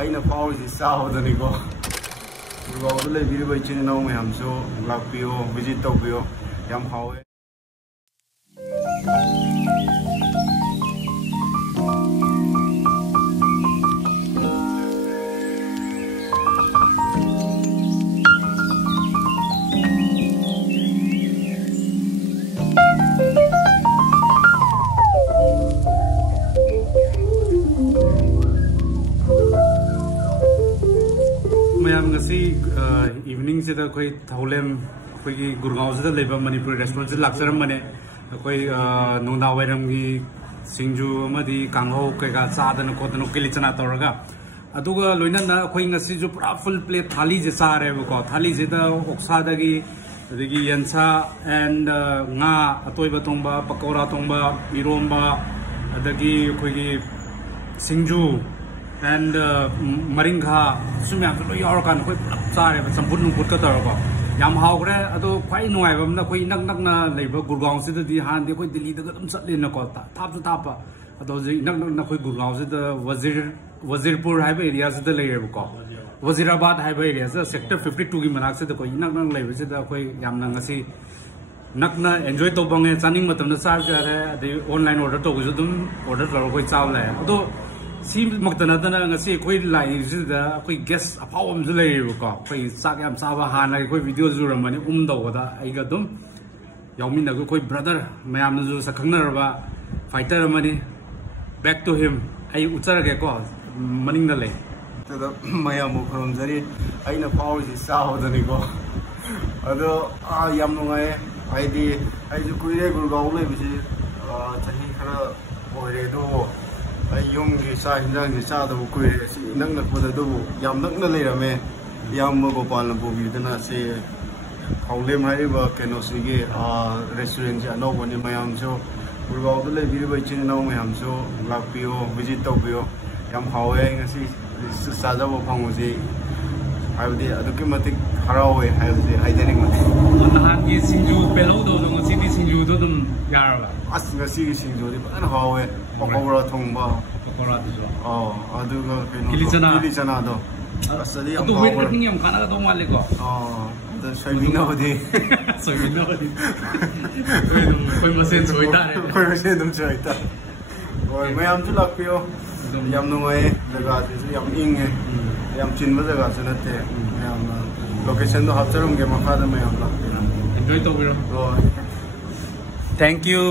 ꯑꯩꯅ ꯐꯥꯎꯔꯤꯁꯤ ꯆꯥꯕꯗꯅꯤꯀꯣ ꯒꯨꯔꯒꯥꯎꯗ ꯂꯩꯕꯤꯔꯤꯕ ꯏꯆꯤꯟ ꯏꯅꯥꯎ ꯃꯌꯥꯝꯁꯨ ꯂꯥꯛꯄꯤꯌꯣ ꯚꯤꯖꯤꯠ ꯇꯧꯕꯤꯌꯣ ꯌꯥꯝ ꯍꯥꯎꯋꯦ मैम इवनिंग से थौलेम अखोई गुरगांव से लेबा मणिपुर रेस्टोरेंट से लाक्चरमने अखोई नोंदा वैरम की सिंजू अमदी कांगहो कैगा चादन खोदन किलिचना तौरगा अदुगा लोइनना अखोई ngasi जो पूरा फुल प्लेट थाली जे चारेबको थाली जे दा ओक्सादगी अदगी यंसा एंड nga अतोइबा तोंबा पकौड़ा तोंबा इरोंबा अदगी अखोई सिंजू and maringha sumya lo yaur kan koi chare ba sampun nungput ka tar ko yam haugre ado khwai nuai bam na khoi nak nak na leiba gurgaon se di han de khoi delhi da dum chatle na ko thap su thap ado ji nak nak na khoi gurgaon se da wazirpur hai ba area se da leiba ko wazirabad hai ba area se sector 52 gi manak se da khoi nak nak leiba se da khoi yam na ngasi nak na enjoy to bang chaning matam na sar ja re ade online order to ju dum order lar khoi chaw la ado C मक्तनदना ngasi koi lai sida koi guest apau am zulai ko koi sak yam saba hana koi video zuramani dawada aiga dum yaumi na koi brother mayam na ju sakhangna ba fighter amani back to him ai uchara ge ko maning na le tada mayam khrom jari aina power ji sahodani ko ado yam nungai ai di ai ju kuire gurgaon le bisi chahi khara oire do yung gi sa hinjang gi sa da bu kui si nang na ko da do yam nak na le ra me yam mo gopal bu bi da na se haulem hai ba keno si gi restaurant ja no bani mayam so gurgaon da le bi ba chin na mayam so lak pio visit to pio yam hawe ngasi sa da bo phang ji hai di adu ki matik harawe hai di hai da ning mati nahan gi sinju pelo do do ngasi di sinju do dum yar ba as ngasi gi sinju di ban hawe pakora थोंबा pakora दिसो अदुगा किलिचना दो असली हम wait cutting हम खाना का दो माले को the सोइबिना बदे कोई मसेन सोइता रे कोई मसेन दम सोइता और मैं हम जुला पियो यम नुंगे जगह दिसु यम इंगे यम चिनबा जगह सनते यम लोकेशन दो हफ्तरम के मखा द मैं हम एंजॉय तो बिरो थैंक यू